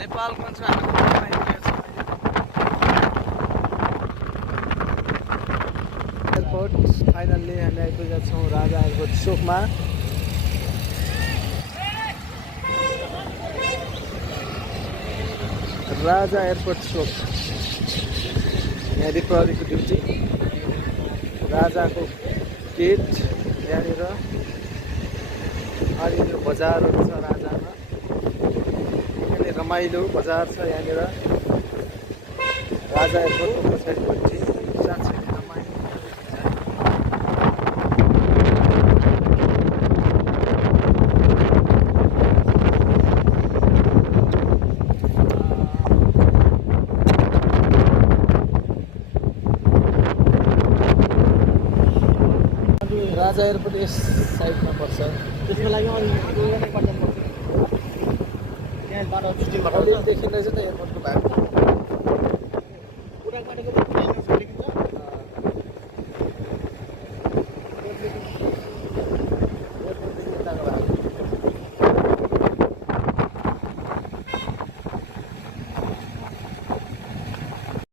नेपालको airport finally हामी आइपुगेका छौँ राजा एयरपोर्ट चोकमा। राजा एयरपोर्ट चोक यहाँनिर प्रहरीको ड्युटी, राजाको गेट यहाँनिर, अनि यो बजारहरू छ राजामा, यहाँनिर रमाइलो बजार छ यहाँनिर राजा एयरपोर्टको पछाडिपट्टि। साँच्चै रमाइलो राजा एयरपोर्ट यस साइडमा पर्छ। त्यसको लागि त्यहाँबाट छुट्टी देखिँदैछ त एयरपोर्टको भाग।